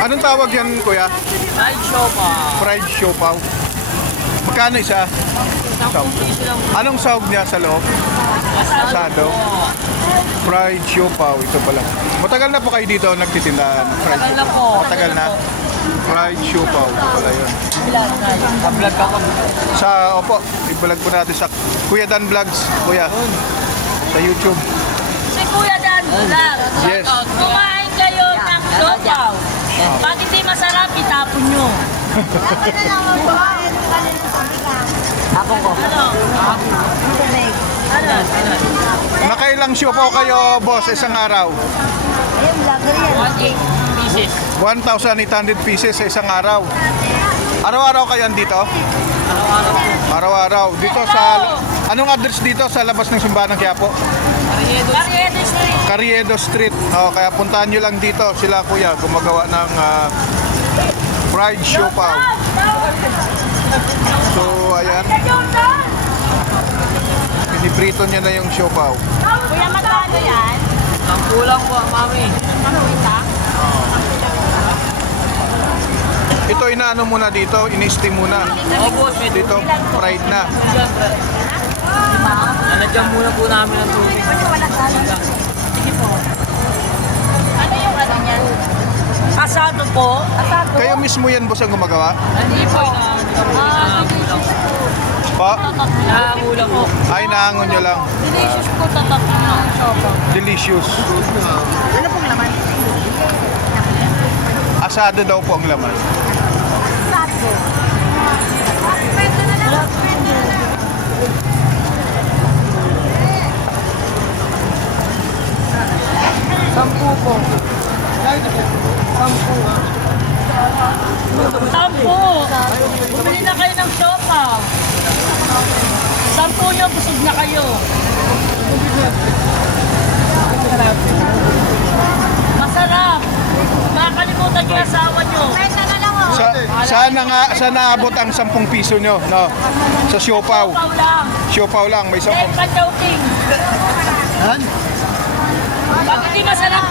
Anong tawag yan, kuya? Fried siopaw. Fried siopaw. Magkano isa? 10 piso lang. Anong sahog niya sa loob? Asado. Fried siopaw. Ito pala. Matagal na po kayo dito nagtitinda ng fried Matagal na siopaw? po. Matagal na. Fried siopaw. Ito pala yun. Ka-vlog ka pa. Opo, i-vlog po natin sa Kuya Dan Vlogs. Kuya. Sa YouTube. Si Kuya Dan Vlog. Yes. Kumain kayo ng siopaw. Pag hindi masarap, itapon nyo. Tapon ko. Ano? Ano? Nakailang siopaw kayo, boss, isang araw? 1 pieces. 1,800 pieces sa isang araw. Araw-araw kayo dito? Araw-araw po. Araw-araw. Dito sa... Anong address dito sa labas ng simbahan ng Quiapo? Carriedo. Carriedo Street. Carriedo Street. Kaya puntahan nyo lang dito. Sila kuya gumagawa ng fried siopaw. So, ayan. Piniprito niya na yung siopaw. Kuya, magkano yan? Ang kulang po, mami. Ito inaano muna dito, in-steam muna. Opo, may Dito, fried na. Nanadyan muna po namin ang tubig. Sige po. Ano yung ano niyan? Asado po? Asado? Kayo mismo yan, boss, ang gumagawa? Hindi po. Nangangulang. Pa? Nangangulang po. Ay, naangon nyo lang. Delicious po tatak ng siopaw. Delicious. Ano pong laman? Asado daw po ang laman. Asado. Sampu po. Sampo! Bumili na kayo ng siopaw. Sampo nyo, busog na kayo. Masarap. Makakalimutan nyo yung asawa nyo. Saan naabot ang 10 piso nyo? No? Sa siopaw. Siopaw lang. Siopaw lang, may 10. Then, kachauting. Pag hindi masarap,